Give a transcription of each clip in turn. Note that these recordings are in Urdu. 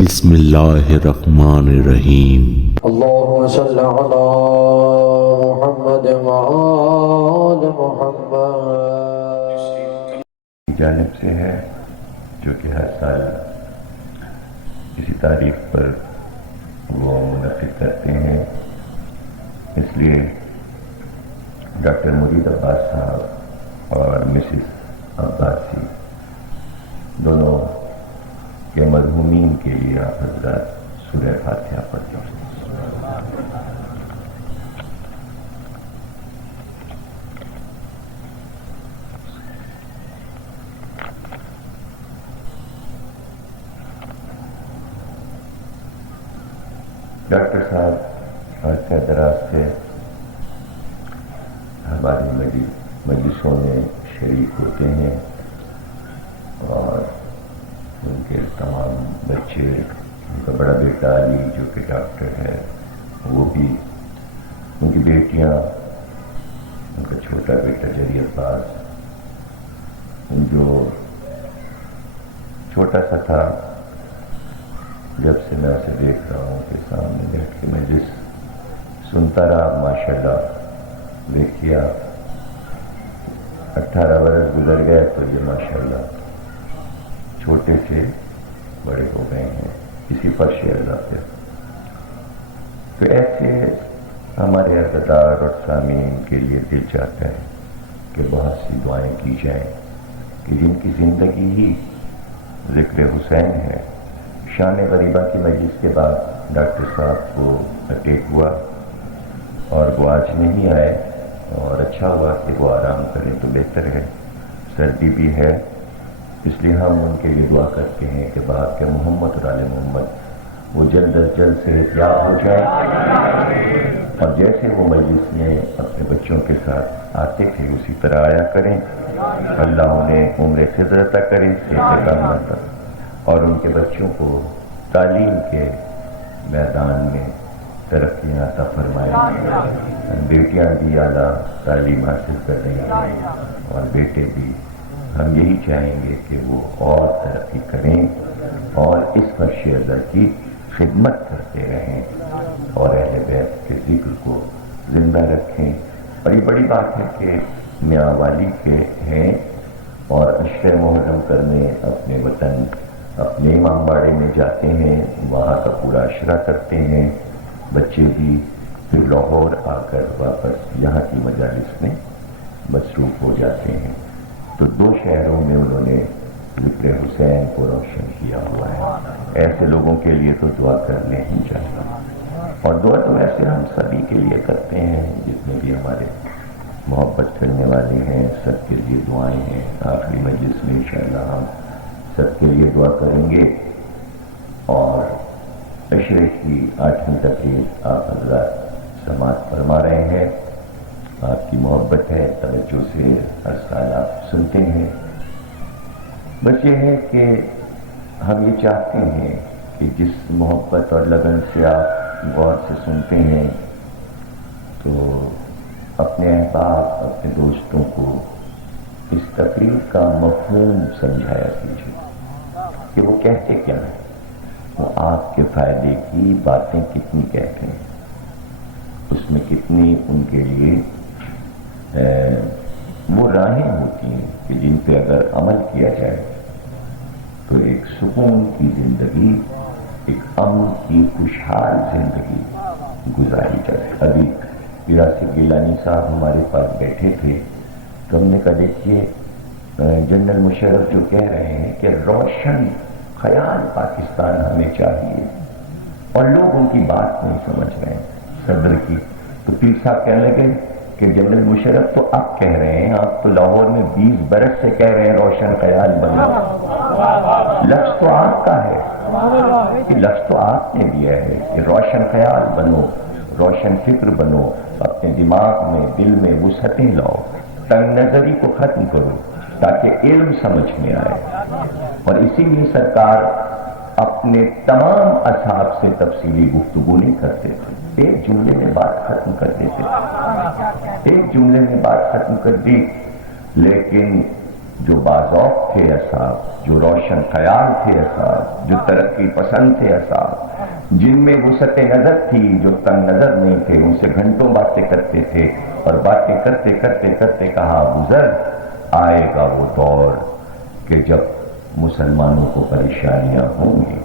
بسم اللہ الرحمن الرحیم۔ اللهم صل على محمد وآل محمد۔ جانب سے ہے جو کہ ہر سال اسی تاریخ پر وہ منعقد کرتے ہیں، اس لیے ڈاکٹر مرید عباس صاحب اور مسز عباسی دونوں کے مرحومین کے لیے آپ حضرات سورہ فاتحہ پڑھتے ہیں۔ ڈاکٹر صاحب عرصہ دراز سے ہماری مجلسوں میں شریک ہوتے ہیں اور ان کے تمام بچے، ان کا بڑا بیٹا علی جو کہ ڈاکٹر ہے وہ بھی، ان کی بیٹیاں، ان کا چھوٹا بیٹا جری عباس جو چھوٹا سا تھا جب سے میں اسے دیکھ رہا ہوں کہ سامنے بیٹھ کے میں جس سنتا رہا، ماشاءاللہ دیکھیے 18 برس گزر گئے تو یہ ماشاءاللہ چھوٹے سے بڑے ہو گئے ہیں اسی فرش اللہ پہ۔ تو ایسے ہمارے عزیزدار اور سامعین کے لیے دل چاہتا ہے کہ بہت سی دعائیں کی جائیں کہ جن کی زندگی ہی ذکر حسین ہے۔ شان غریبہ کی مجلس کے بعد ڈاکٹر صاحب کو اٹیک ہوا اور وہ آج نہیں آئے، اور اچھا ہوا کہ وہ آرام کریں تو بہتر ہے، سردی بھی ہے، اس لیے ہم ان کے لیے دعا کرتے ہیں کہ باپ کے محمد اور آل محمد وہ جلد از جلد سے احتیاط ہو جائے، اور جیسے وہ مجلس میں اپنے بچوں کے ساتھ آتے تھے اسی طرح آیا کریں۔ اللہ انہیں عمر خضر عطا کرے، صحت کاملہ عطا، اور ان کے بچوں کو تعلیم کے میدان میں ترقیاں عطا فرمائے۔ بیٹیاں بھی اعلیٰ تعلیم حاصل کر رہی ہیں اور بیٹے بھی، ہم یہی چاہیں گے کہ وہ اور ترقی کریں اور اس فرش اللہ کی خدمت کرتے رہیں اور اہل بیت کے ذکر کو زندہ رکھیں۔ بڑی بڑی بات ہے کہ میاں والی کے ہیں اور عشر محرم کرنے اپنے وطن اپنے امام باڑے میں جاتے ہیں، وہاں کا پورا عشرہ کرتے ہیں، بچے بھی پھر لاہور آ کر واپس یہاں کی مجالس میں مصروف ہو جاتے ہیں۔ تو 2 شہروں میں انہوں نے ذکر حسین کو روشن کیا ہوا ہے۔ ایسے لوگوں کے لیے تو دعا کرنے ہی چاہیے، اور دعا تو ایسے ہم سبھی کے لیے کرتے ہیں، جتنے بھی ہمارے محبت کرنے والے ہیں سب کے لیے دعائیں ہیں۔ آخری مجلس میں انشاءاللہ ہم سب کے لیے دعا کریں گے، اور عشرے کی 8ویں تقریر آپ حضرات سماعت فرما رہے ہیں، آپ کی محبت ہے، توجہ سے ہر سال آپ سنتے ہیں۔ بس یہ ہے کہ ہم یہ چاہتے ہیں کہ جس محبت اور لگن سے آپ غور سے سنتے ہیں تو اپنے احباب، اپنے دوستوں کو اس تقریر کا مفہوم سمجھایا کیجیے کہ وہ کہتے کیا ہیں، وہ آپ کے فائدے کی باتیں کتنی کہتے ہیں، اس میں کتنی ان کے لیے وہ راہیں ہوتی ہیں کہ جن پہ اگر عمل کیا جائے تو ایک سکون کی زندگی، ایک امن کی خوشحال زندگی گزاری جائے۔ ابھی پیراسی گیلانی صاحب ہمارے پاس بیٹھے تھے تو ہم نے کہا دیکھیے جنرل مشرف جو کہہ رہے ہیں کہ روشن خیال پاکستان ہمیں چاہیے، اور لوگ ان کی بات نہیں سمجھ رہے ہیں صدر کی۔ تو پیر صاحب کہنے لگے کہ جنرل مشرف تو آپ کہہ رہے ہیں، آپ تو لاہور میں 20 برس سے کہہ رہے ہیں روشن خیال بنو، لفظ تو آپ کا ہے، کہ لفظ تو آپ نے دیا ہے کہ روشن خیال بنو، روشن فکر بنو، اپنے دماغ میں دل میں وسعتیں لاؤ، تنگ نظری کو ختم کرو تاکہ علم سمجھ میں آئے۔ اور اسی لیے سرکار اپنے تمام اصحاب سے تفصیلی گفتگو نہیں کرتے تھے، ایک جملے میں بات ختم کر دیتے، ایک جملے میں بات ختم کر دی، لیکن جو باذوق تھے اصحاب، جو روشن خیال تھے اصحاب، جو ترقی پسند تھے اصحاب، جن میں وسعت نظر تھی، جو تنگ نظر نہیں تھے، ان سے گھنٹوں باتیں کرتے تھے، اور باتیں کرتے کرتے کرتے کہا گزر آئے گا وہ دور کہ جب مسلمانوں کو پریشانیاں ہوں گی،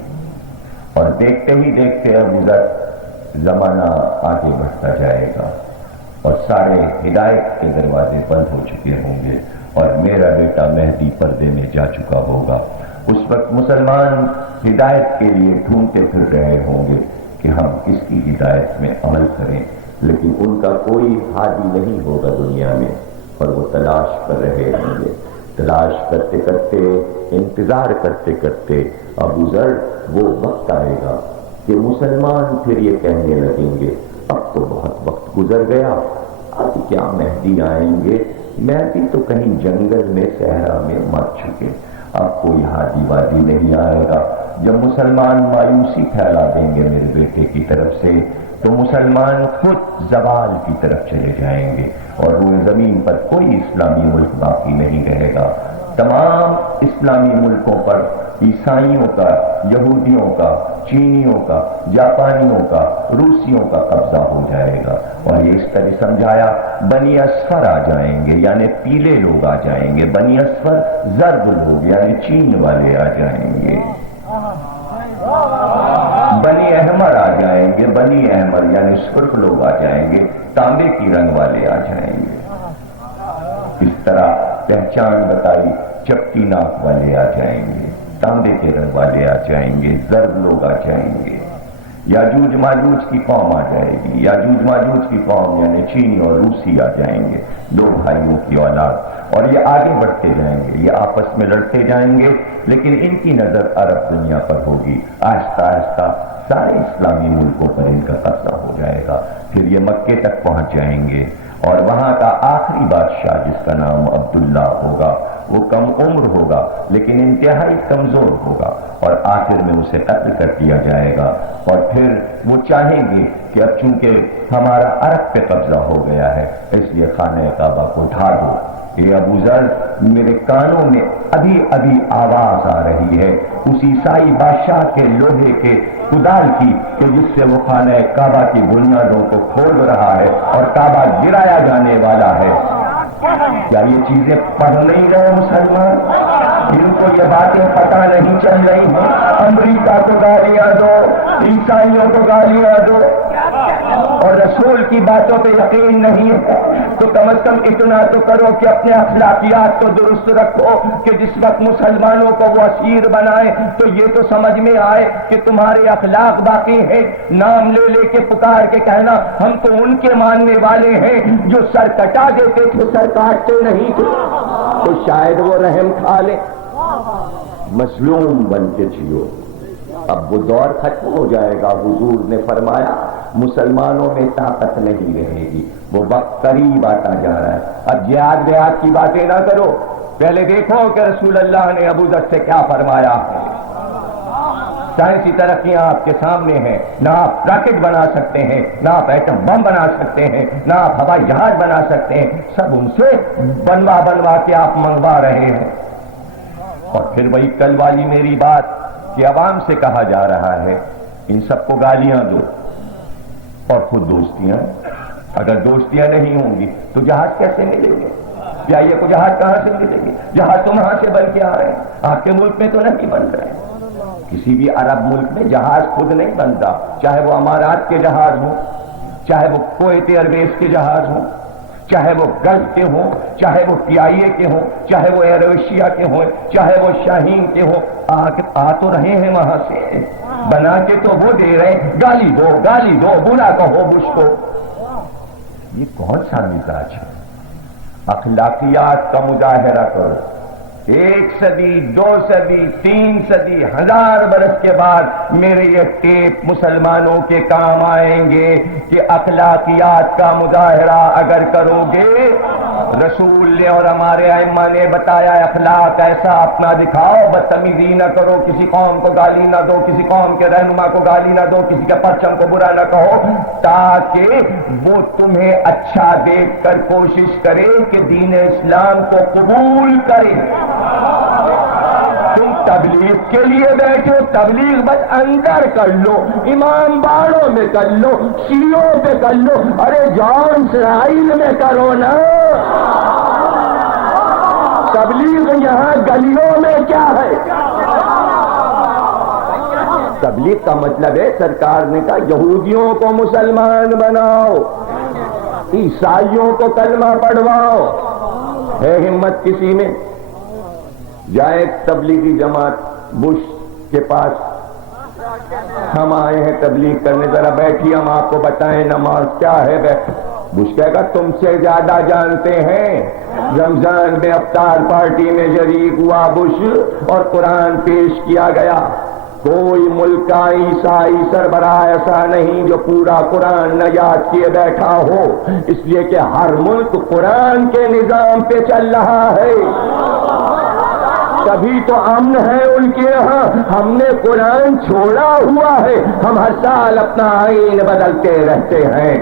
اور دیکھتے ہی دیکھتے گزر زمانہ آگے بڑھتا جائے گا اور سارے ہدایت کے دروازے بند ہو چکے ہوں گے، اور میرا بیٹا مہدی پردے میں جا چکا ہوگا۔ اس وقت مسلمان ہدایت کے لیے ڈھونڈتے پھر رہے ہوں گے کہ ہم کس کی ہدایت میں عمل کریں، لیکن ان کا کوئی ہادی نہیں ہوگا دنیا میں، اور وہ تلاش کر رہے ہوں گے۔ تلاش کرتے کرتے، انتظار کرتے کرتے ابو ذر وہ وقت آئے گا کہ مسلمان پھر یہ کہنے لگیں گے اب تو بہت وقت گزر گیا، اب کیا مہدی آئیں گے؟ مہدی تو کہیں جنگل میں صحرا میں مر چکے، اب کوئی ہادی وادی نہیں آئے گا۔ جب مسلمان مایوسی پھیلا دیں گے میرے بیٹے کی طرف سے، تو مسلمان خود زوال کی طرف چلے جائیں گے، اور روئے زمین پر کوئی اسلامی ملک باقی نہیں رہے گا۔ تمام اسلامی ملکوں پر عیسائیوں کا، یہودیوں کا، چینیوں کا، جاپانیوں کا، روسیوں کا قبضہ ہو جائے گا، اور یہ اس طرح سمجھایا بنی اصفر آ جائیں گے، یعنی پیلے لوگ آ جائیں گے، بنی اصفر زرد لوگ یعنی چین والے آ جائیں گے، بنی احمر آ جائیں گے، بنی احمر یعنی سرخ لوگ آ جائیں گے، تانبے کی رنگ والے آ جائیں گے۔ اس طرح پہچان بتائی، چپٹی ناک والے آ جائیں گے، تانبے کے رنگ والے آ جائیں گے، زرد لوگ آ جائیں گے، یاجوج ماجوج کی قوم آ جائے گی، یاجوج ماجوج کی قوم یعنی چینی اور روسی آ جائیں گے، دو بھائیوں کی اولاد، اور یہ آگے بڑھتے جائیں گے، یہ آپس میں لڑتے جائیں گے، لیکن ان کی نظر عرب دنیا پر ہوگی، آہستہ آہستہ سارے اسلامی ملکوں پر ان کا قبضہ ہو جائے گا، پھر یہ مکے تک پہنچ جائیں گے، اور وہاں کا آخری بادشاہ جس کا نام عبداللہ ہوگا، وہ کم عمر ہوگا لیکن انتہائی کمزور ہوگا، اور آخر میں اسے قتل کر دیا جائے گا، اور پھر وہ چاہیں گے کہ اب چونکہ ہمارا عرب پہ قبضہ ہو گیا ہے اس لیے خانہ کعبہ کو ڈھا دو۔ اے ابو ذر، میرے کانوں میں ابھی ابھی آواز آ رہی ہے اس عیسائی بادشاہ کے لوہے کے کدال کی کہ جس سے وہ خانہ کعبہ کی بنیادوں کو کھود رہا ہے اور کعبہ گرایا جانے والا ہے۔ کیا یہ چیزیں پڑھ نہیں رہے مسلمان؟ ان کو یہ باتیں پتہ نہیں چل رہی ہیں؟ امریکہ کو گالیاں دو، عیسائیوں کو گالیاں دو، اور رسول کی باتوں پہ یقین نہیں ہے تو کم از کم اتنا تو کرو کہ اپنے اخلاقیات کو درست رکھو، کہ جس وقت مسلمانوں کو وہ اسیر بنائے تو یہ تو سمجھ میں آئے کہ تمہارے اخلاق باقی ہیں۔ نام لے لے کے پکار کے کہنا ہم تو ان کے ماننے والے ہیں جو سر کٹا دیتے تھے، سر کاٹتے نہیں تھے، تو شاید وہ رحم کھا لے۔ مظلوم بن کے جیو، اب وہ دور ختم ہو جائے گا۔ حضور نے فرمایا مسلمانوں میں طاقت نہیں رہے گی، وہ وقت قریب آتا جا رہا ہے۔ اب جہاد وہاد کی باتیں نہ کرو، پہلے دیکھو کہ رسول اللہ نے ابو ذر سے کیا فرمایا ہے۔ سائنسی ترقیاں آپ کے سامنے ہیں، نہ آپ راکٹ بنا سکتے ہیں، نہ آپ ایٹم بم بنا سکتے ہیں، نہ آپ ہوائی جہاز بنا سکتے ہیں، سب ان سے بنوا کے آپ منگوا رہے ہیں۔ اور پھر وہی کل والی میری بات کہ عوام سے کہا جا رہا ہے ان سب کو گالیاں دو اور خود دوستیاں، اگر دوستیاں نہیں ہوں گی تو جہاز کیسے ملیں گے؟ یا یہ کو جہاز کہاں سے ملیں گے؟ جہاز تو وہاں سے بن کے آ رہے ہیں، آپ کے ملک میں تو نہیں بن رہے ہیں۔ کسی بھی عرب ملک میں جہاز خود نہیں بنتا، چاہے وہ امارات کے جہاز ہوں، چاہے وہ کویت ایئر ویز کے جہاز ہوں، چاہے وہ گلف کے ہوں، چاہے وہ PIA کے ہوں، چاہے وہ ایئر ایشیا کے ہوں، چاہے وہ شاہین کے ہوں، آ تو رہے ہیں وہاں سے، بنا کے تو وہ دے رہے ہیں۔ گالی دو، برا کہو بش کو۔ یہ کون سا مزاج ہے؟ اخلاقیات کا مظاہرہ کرو۔ 1 صدی، 2 صدی، 3 صدی، 1000 برس کے بعد میرے یہ ٹیپ مسلمانوں کے کام آئیں گے کہ اخلاقیات کا مظاہرہ اگر کرو گے رسول نے اور ہمارے ائمہ نے بتایا اخلاق ایسا اپنا دکھاؤ، بدتمیزی نہ کرو، کسی قوم کو گالی نہ دو، کسی قوم کے رہنما کو گالی نہ دو، کسی کے پرچم کو برا نہ کہو، تاکہ وہ تمہیں اچھا دیکھ کر کوشش کرے کہ دین اسلام کو قبول کرے۔ تم تبلیغ کے لیے بیٹھے ہو، تبلیغ بس اندر کر لو، امام باڑوں میں کر لو، شیعوں پہ کر لو، ارے جان اسرائیل میں کرو نا۔ تبلیغ یہاں گلیوں میں کیا ہے؟ تبلیغ کا مطلب ہے سرکار نے کہا یہودیوں کو مسلمان بناؤ، عیسائیوں کو کلمہ پڑھواؤ۔ ہے ہمت کسی میں؟ جائے تبلیغی جماعت بش کے پاس، ہم آئے ہیں تبلیغ کرنے، ذرا بیٹھیے ہم آپ کو بتائیں نماز کیا ہے۔ بش کہے گا تم سے زیادہ جانتے ہیں۔ رمضان میں افطار پارٹی میں شریک ہوا بش اور قرآن پیش کیا گیا۔ کوئی ملک کا عیسائی سربراہ ایسا نہیں جو پورا قرآن نہ یاد کیے بیٹھا ہو، اس لیے کہ ہر ملک قرآن کے نظام پہ چل رہا ہے۔ تبھی تو امن ہے ان کے یہاں۔ ہم نے قرآن چھوڑا ہوا ہے، ہم ہر سال اپنا آئین بدلتے رہتے ہیں،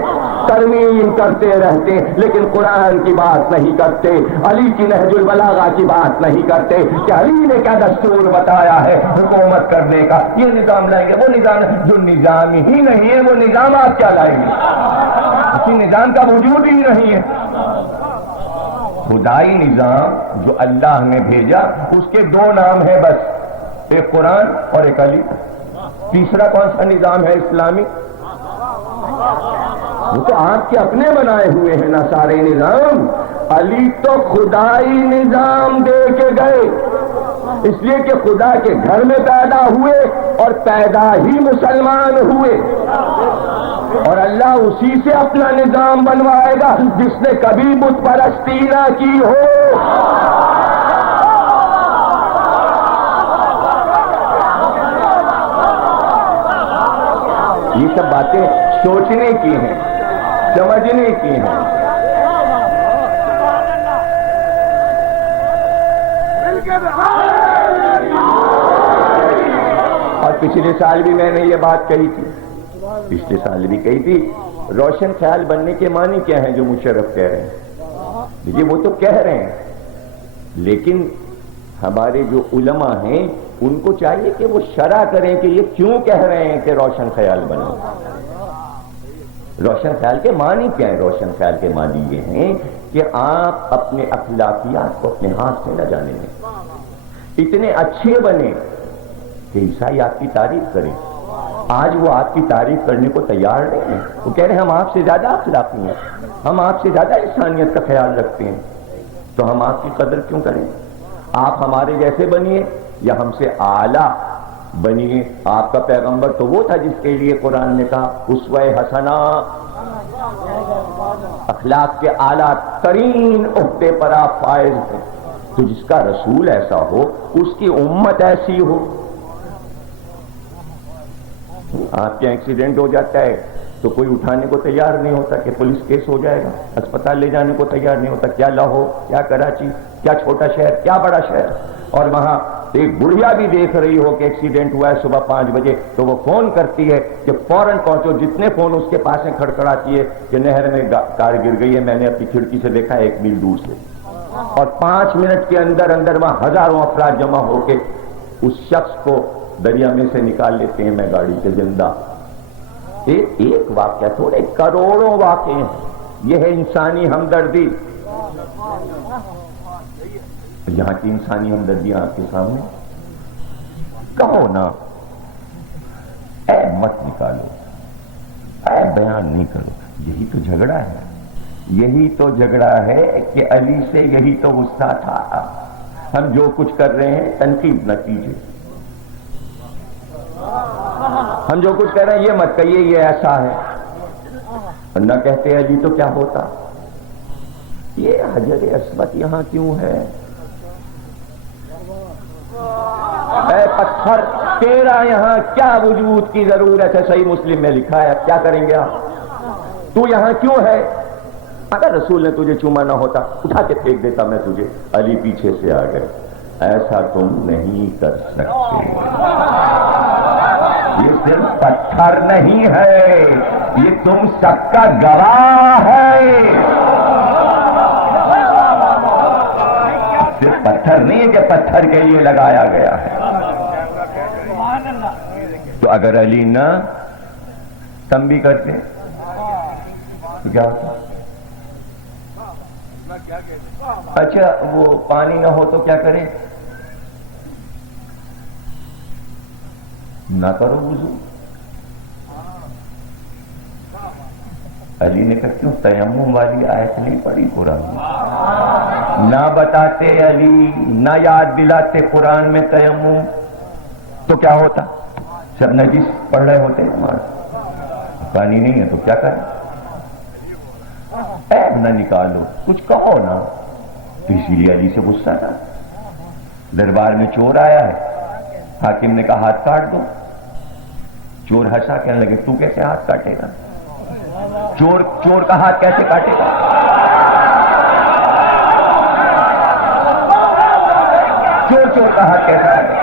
ترمیم کرتے رہتے، لیکن قرآن کی بات نہیں کرتے، علی کی نہج البلاغہ کی بات نہیں کرتے کہ علی نے کیا دستور بتایا ہے حکومت کرنے کا، یہ نظام لائیں گے، وہ نظام جو نظام ہی نہیں ہے وہ نظام آپ کیا لائیں گے؟ اسی نظام کا وجود ہی نہیں ہے۔ خدائی نظام جو اللہ نے بھیجا اس کے دو نام ہیں بس، ایک قرآن اور ایک علی۔ تیسرا کون سا نظام ہے اسلامی؟ وہ تو آپ کے اپنے بنائے ہوئے ہیں نا سارے نظام۔ علی تو خدائی نظام دے کے گئے، اس لیے کہ خدا کے گھر میں پیدا ہوئے اور پیدا ہی مسلمان ہوئے، اور اللہ اسی سے اپنا نظام بنوائے گا جس نے کبھی بت پرستی نہ کی ہو۔ یہ سب باتیں سوچنے کی ہیں، سمجھنے کی ہیں۔ اور پچھلے سال بھی میں نے یہ بات کہی تھی، پچھلے سال بھی کہی تھی، روشن خیال بننے کے معنی کیا ہیں جو مشرف کہہ رہے ہیں؟ دیکھیے وہ تو کہہ رہے ہیں، لیکن ہمارے جو علماء ہیں ان کو چاہیے کہ وہ شرح کریں کہ یہ کیوں کہہ رہے ہیں کہ روشن خیال بنو۔ روشن خیال کے معنی کیا ہیں؟ روشن خیال کے معنی یہ ہیں کہ آپ اپنے اخلاقیات کو اپنے ہاتھ سے نہ جانے دیں، اتنے اچھے بنے کہ عیسائی آپ کی تعریف کریں۔ آج وہ آپ کی تعریف کرنے کو تیار نہیں ہیں، وہ کہہ رہے ہیں ہم آپ سے زیادہ اخلاقی ہیں، ہم آپ سے زیادہ انسانیت کا خیال رکھتے ہیں، تو ہم آپ کی قدر کیوں کریں؟ آپ ہمارے جیسے بنیے یا ہم سے اعلیٰ بنیے۔ آپ کا پیغمبر تو وہ تھا جس کے لیے قرآن نے کہا اسوہ حسنہ، اخلاق کے اعلیٰ ترین عہدے پر آپ فائز ہیں، تو جس کا رسول ایسا ہو اس کی امت ایسی ہو۔ آپ کے ایکسیڈنٹ ہو جاتا ہے تو کوئی اٹھانے کو تیار نہیں ہوتا کہ پولیس کیس ہو جائے گا، اسپتال لے جانے کو تیار نہیں ہوتا، کیا لاہور، کیا کراچی، کیا چھوٹا شہر، کیا بڑا شہر۔ اور وہاں ایک بڑھیا بھی دیکھ رہی ہو کہ ایکسیڈنٹ ہوا ہے صبح 5 بجے تو وہ فون کرتی ہے کہ فوراً پہنچو، جتنے فون اس کے پاس ہیں کھڑکھڑاتی ہے کہ نہر میں کار گر گئی ہے، میں نے اپنی کھڑکی سے دیکھا 1 میل دور سے، اور 5 منٹ کے اندر اندر وہاں ہزاروں افراد جمع ہو کے اس شخص کو دریا میں سے نکال لیتے ہیں، میں گاڑی سے زندہ۔ ایک واقعہ تھوڑے، کروڑوں واقعے ہیں۔ یہ ہے انسانی ہمدردی۔ یہاں کی انسانی ہمدردیاں آپ کے سامنے، کہو نا اے مت نکالو، اے بیان نہیں کرو، یہی تو جھگڑا ہے، یہی تو جھگڑا ہے کہ علی سے یہی تو غصہ تھا۔ ہم جو کچھ کر رہے ہیں تنقید نہ کیجیے، ہم جو کچھ کہہ رہے ہیں یہ مت کہیے یہ ایسا ہے، نہ کہتے علی تو کیا ہوتا۔ یہ حجر اسود یہاں کیوں ہے؟ اے پتھر تیرا یہاں کیا وجود کی ضرورت ہے؟ صحیح مسلم میں لکھا ہے، کیا کریں گے آپ؟ تو یہاں کیوں ہے؟ اگر رسول نے تجھے چوما نہ ہوتا اٹھا کے پھینک دیتا میں تجھے. علی پیچھے سے آ گئے. ایسا تم نہیں کر سکتے. یہ صرف پتھر نہیں ہے، یہ تم سب کا گواہ ہے. صرف پتھر نہیں ہے کہ پتھر کے لیے لگایا گیا ہے. تو اگر علی نہ تنبیہ کرتے تو کیا ہوتا؟ اچھا وہ پانی نہ ہو تو کیا کرے؟ نہ کرو وضو. علی نے کہا کیوں تیمم والی آیت نہیں پڑھی قرآن میں؟ نہ بتاتے علی، نہ یاد دلاتے قرآن میں تیمم تو کیا ہوتا؟ سب نجس پڑھ رہے ہوتے ہمارے. پانی نہیں ہے تو کیا کریں؟ عیب نہ نکالو، کچھ کہو نا. تو اسی لیے علی سے غصہ تھا. دربار میں چور آیا ہے، حاکم نے کہا ہاتھ کاٹ دو. چور ہنسا، کہنے لگے تو کیسے ہاتھ کاٹے گا؟ چور کا ہاتھ کیسے کاٹے گا؟ چور کا ہاتھ کیسے کاٹے گا؟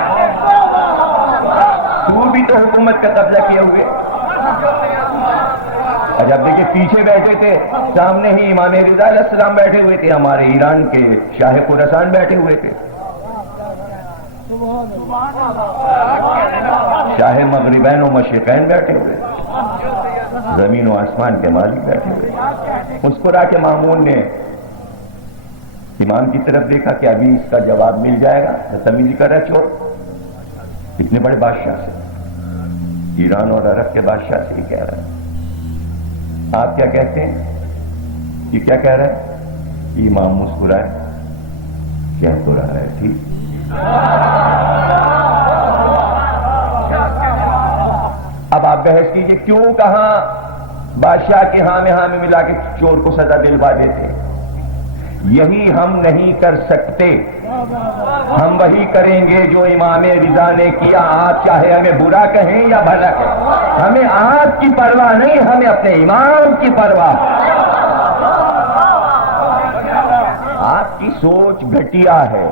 تو بھی تو حکومت کا قبضہ کیے ہوئے. جب دیکھیے پیچھے بیٹھے تھے، سامنے ہی امام رضا علیہ السلام بیٹھے ہوئے تھے، ہمارے ایران کے شاہ خراسان بیٹھے ہوئے تھے، شاہ مغربین و مشرقین بیٹھے ہوئے، زمین و آسمان کے مالک بیٹھے ہوئے. مسکرا کے مامون نے امام کی طرف دیکھا کہ ابھی اس کا جواب مل جائے گا. تمیزی کر رہا چور، اتنے بڑے بادشاہ سے، ایران اور عرب کے بادشاہ سے ہی کہہ رہا ہے. آپ کیا کہتے ہیں؟ یہ کیا کہہ رہا ہے؟ امام مسکرائے، کہہ تو رہا ہے ٹھیک. اب آپ بحث کیجئے کیوں کہاں بادشاہ کے ہاں میں ملا کے چور کو سزا دلوا دیتے؟ یہی ہم نہیں کر سکتے. ہم وہی کریں گے جو امام رضا نے کیا. آپ چاہے ہمیں برا کہیں یا بھلا کہیں، ہمیں آپ کی پرواہ نہیں، ہمیں اپنے امام کی پرواہ. آپ کی سوچ گھٹیا ہے،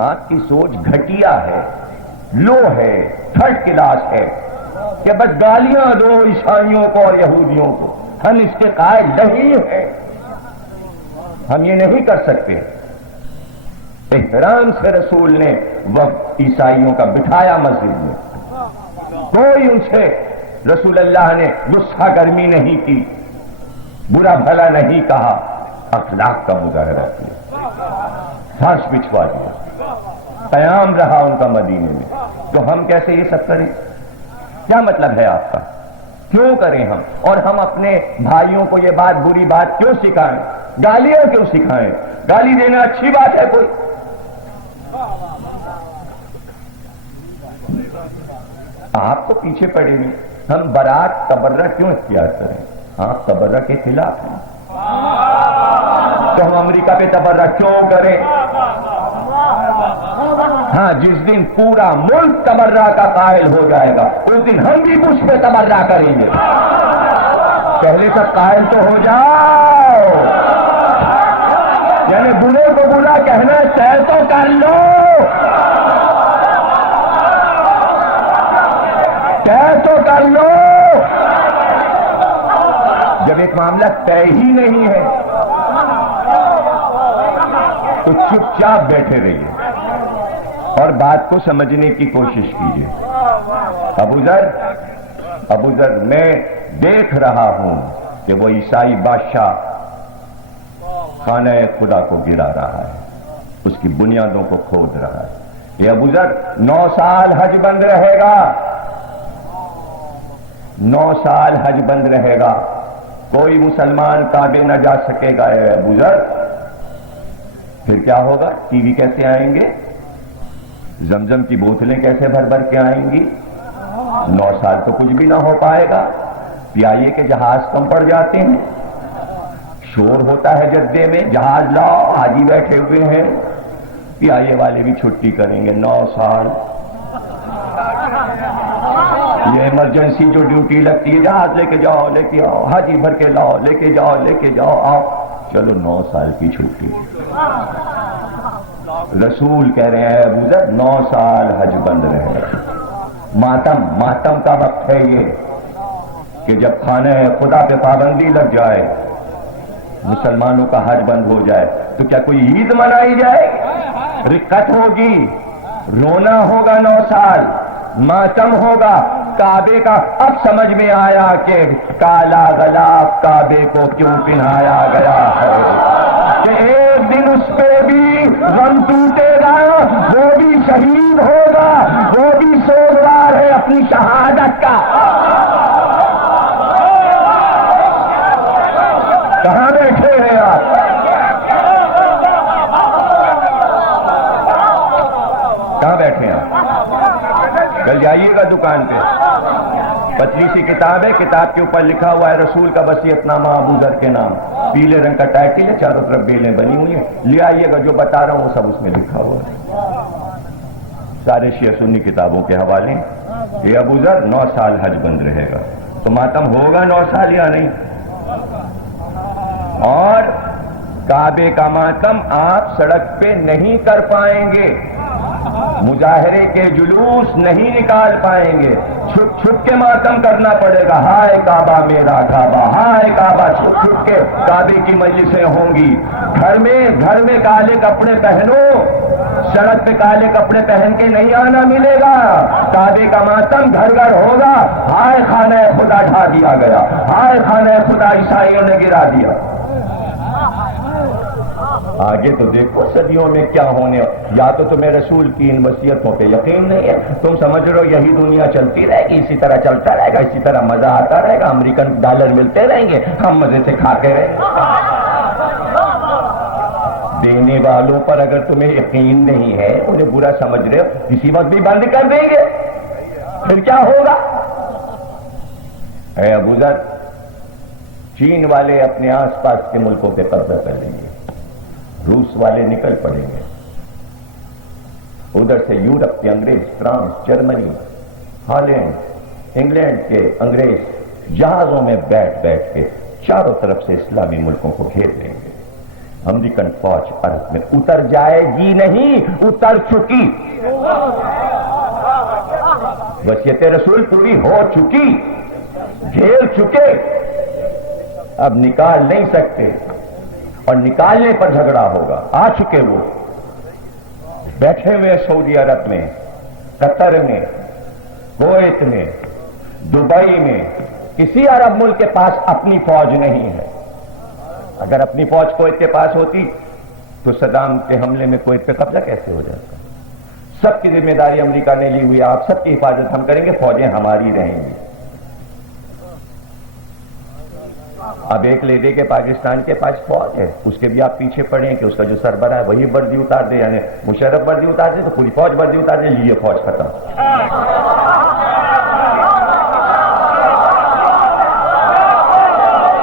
آپ کی سوچ گھٹیا ہے، لو ہے، تھرڈ کلاس ہے کہ بس گالیاں دو عیسائیوں کو اور یہودیوں کو. ہم اس کے قائل نہیں ہیں، ہم یہ نہیں کر سکتے. احترام سے رسول نے وقت عیسائیوں کا بٹھایا مسجد میں، کوئی ان سے رسول اللہ نے غصہ گرمی نہیں کی، برا بھلا نہیں کہا، اخلاق کا مظاہرہ کیا، فرش بچھوا دیا، قیام رہا ان کا مدینے میں. تو ہم کیسے یہ سب کریں؟ کیا مطلب ہے آپ کا؟ کیوں کریں ہم؟ اور ہم اپنے بھائیوں کو یہ بات بری بات کیوں سکھائیں؟ گالیاں کیوں سکھائیں؟ گالی دینا اچھی بات ہے کوئی؟ آپ تو پیچھے پڑے نہیں. ہم برات تبرہ کیوں اختیار کریں؟ آپ تبرہ کے خلاف ہیں تو ہم امریکہ پہ تبرہ کیوں کریں؟ ہاں جس دن پورا ملک تبرہ کا قائل ہو جائے گا اس دن ہم بھی کچھ پہ تبرہ کریں گے. پہلے سب قائل تو ہو جاؤ. یعنی برے کو برا کہنا طے تو کر لو، طے تو کر لو. جب ایک معاملہ طے ہی نہیں ہے تو چپ چاپ بیٹھے رہیے اور بات کو سمجھنے کی کوشش کیجیے. ابو ذر میں دیکھ رہا ہوں کہ وہ عیسائی بادشاہ خانہ خدا کو گرا رہا ہے، اس کی بنیادوں کو کھود رہا ہے. یہ ابو ذر 9 سال حج بند رہے گا، 9 سال حج بند رہے گا، کوئی مسلمان کعبے نہ جا سکے گا. اے ابو ذر پھر کیا ہوگا؟ ٹی وی کیسے آئیں گے؟ زمزم کی بوتلیں کیسے بھر بھر کے آئیں گی؟ 9 سال تو کچھ بھی نہ ہو پائے گا. پیائیے کہ جہاز کم پڑ جاتے ہیں، شور ہوتا ہے جدے میں، جہاز لاؤ، حاجی بیٹھے ہوئے ہیں، پیائیے والے بھی چھٹی کریں گے. 9 سال یہ ایمرجنسی جو ڈیوٹی لگتی ہے، جہاز لے کے جاؤ، لے کے آؤ، حاجی بھر کے لاؤ، لے کے جاؤ، لے کے جاؤ، آؤ. چلو 9 سال کی چھٹی. رسول کہہ رہے ہیں ابو ذر 9 سال حج بند رہے. ماتم کا وقت ہے یہ کہ جب خانہ خدا پہ پابندی لگ جائے، مسلمانوں کا حج بند ہو جائے، تو کیا کوئی عید منائی جائے؟ رقت ہوگی، رونا ہوگا 9 سال، ماتم ہوگا. کعبے کا اب سمجھ میں آیا کہ کالا غلاف کعبے کو کیوں پہنایا گیا ہے، کہ ایک دن اس پہ بھی غم ٹوٹے گا، وہ بھی شہید ہوگا، وہ بھی سوگوار ہے اپنی شہادت کا. کہاں بیٹھے ہیں آپ؟ کہاں بیٹھے ہیں آپ؟ کل جائیے گا دکان پہ، پتلی سی کتاب ہے، کتاب کے اوپر لکھا ہوا ہے رسول کا وصیت نامہ ابو ذر کے نام. پیلے رنگ کا ٹائٹل ہے، چاروں طرف بیلیں بنی ہوئی ہیں. لے آئیے گا، جو بتا رہا ہوں وہ سب اس میں لکھا ہوا ہے. سارے شیعہ سنی کتابوں کے حوالے. یہ ابو ذر 9 سال حج بند رہے گا. تو ماتم ہوگا 9 سال یا نہیں؟ اور کعبے کا ماتم آپ سڑک پہ نہیں کر پائیں گے، مظاہرے کے جلوس نہیں نکال پائیں گے، چھپ چھپ کے ماتم کرنا پڑے گا. ہائے کعبہ میرا کعبہ، ہائے کعبہ. چھپ چھپ کے کعبے کی مجلسیں ہوں گی. گھر میں کالے کپڑے پہنو، سڑک پہ کالے کپڑے پہن کے نہیں آنا ملے گا. کعبے کا ماتم گھر گھر ہوگا. ہائے خانہ خدا ڈھا دیا گیا، ہائے خانہ خدا عیسائیوں نے گرا دیا. آگے تو دیکھو صدیوں میں کیا ہونے. یا تو تمہیں رسول کی ان وصیتوں پہ یقین نہیں ہے، تم سمجھ رہو یہی دنیا چلتی رہے گی، اسی طرح چلتا رہے گا، اسی طرح مزہ آتا رہے گا، امریکن ڈالر ملتے رہیں گے، ہم مزے سے کھاتے رہیں گے. دینے والوں پر اگر تمہیں یقین نہیں ہے، انہیں برا سمجھ رہے ہو، کسی وقت بھی بند کر دیں گے، پھر کیا ہوگا؟ اے ابو ذر، چین والے اپنے آس پاس کے ملکوں پہ قبضہ کر لیں گے، روس والے نکل پڑیں گے، ادھر سے یورپ کے انگریز، فرانس، جرمنی، ہالینڈ، انگلینڈ کے انگریز جہازوں میں بیٹھ کے چاروں طرف سے اسلامی ملکوں کو گھیر لیں گے. امریکن فوج عرب میں اتر جائے گی نہیں، اتر چکی. وصیت رسول پوری ہو چکی، گھیر چکے، اب نکال نہیں سکتے، اور نکالنے پر جھگڑا ہوگا. آ چکے وہ، بیٹھے ہوئے سعودی عرب میں، قطر میں، کویت میں، دبئی میں. کسی عرب ملک کے پاس اپنی فوج نہیں ہے. اگر اپنی فوج کویت کے پاس ہوتی تو صدام کے حملے میں کویت پہ قبضہ کیسے ہو جاتا؟ سب کی ذمہ داری امریکہ نے لی ہوئی ہے، آپ سب کی حفاظت ہم کریں گے، فوجیں ہماری رہیں گی. اب ایک لے دے کہ پاکستان کے پاس فوج ہے، اس کے بھی آپ پیچھے پڑیں کہ اس کا جو سربراہ ہے وہی وردی اتار دے، یعنی مشرف وردی اتار دے تو پوری فوج وردی اتار دے، یہ فوج ختم.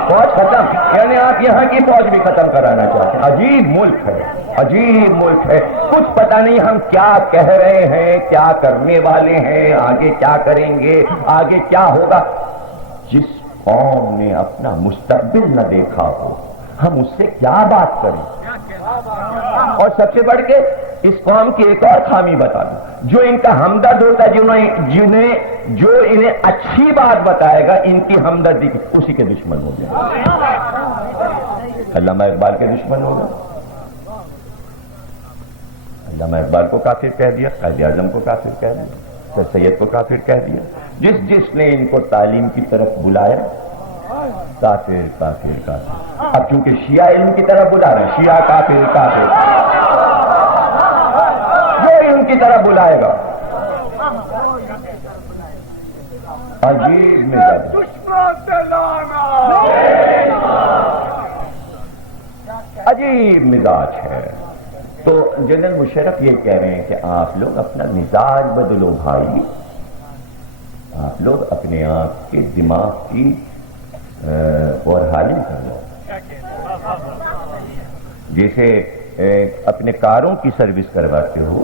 فوج ختم، یعنی آپ یہاں کی فوج بھی ختم کرانا چاہتے ہیں. عجیب ملک ہے، عجیب ملک ہے. کچھ پتہ نہیں ہم کیا کہہ رہے ہیں، کیا کرنے والے ہیں، آگے کیا کریں گے، آگے کیا ہوگا. جس قوم نے اپنا مستقبل نہ دیکھا ہو، ہم اس سے کیا بات کریں. اور سب سے بڑھ کے اس قوم کی ایک اور خامی بتا دوں، جو ان کا ہمدرد ہوتا ہے، جو انہیں اچھی بات بتائے گا، ان کی ہمدردی اسی کے دشمن ہو جائے. علامہ اقبال کے دشمن ہوگا. علامہ اقبال کو کافر کہہ دیا، قائد اعظم کو کافر کہہ دیا، سر سید کو کافر کہہ دیا. جس نے ان کو تعلیم کی طرف بلایا، کافر کافر کافر. اب چونکہ شیعہ علم کی طرف بلا رہے ہیں، شیعہ کافر کافر، جو ان کی طرف بلائے گا. عجیب مزاج، عجیب مزاج ہے. تو جنرل مشرف یہ کہہ رہے ہیں کہ آپ لوگ اپنا مزاج بدلو بھائی، آپ لوگ اپنے آپ کے دماغ کی اور حالی کر لو. جیسے اپنے کاروں کی سروس کرواتے ہو،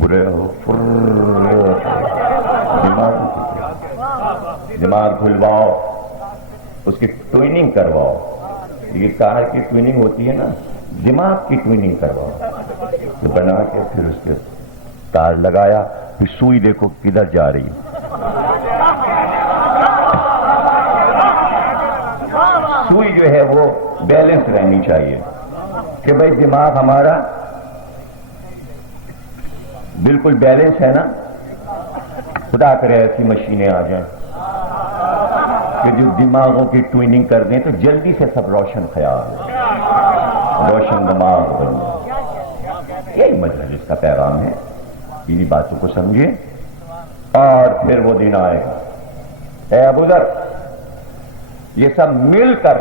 برے ہو، دماغ دھلواؤ، اس کی ٹویننگ کرواؤ، یہ کار کی ٹویننگ ہوتی ہے نا، دماغ کی ٹویننگ کرواؤ، تو بنا کے پھر اس کے تار لگایا، پھر سوئی دیکھو کدھر جا رہی ہے، سوئی جو ہے وہ بیلنس رہنی چاہیے کہ بھائی دماغ ہمارا بالکل بیلنس ہے نا. خدا کرے ایسی مشینیں آ جائیں کہ جو دماغوں کی ٹویننگ کر دیں تو جلدی سے سب روشن خیال، روشن دماغ بن جائے. یہی مطلب اس کا پیغام ہے. انہی باتوں کو سمجھے اور پھر وہ دن آئے گا. اے ابو ذر، یہ سب مل کر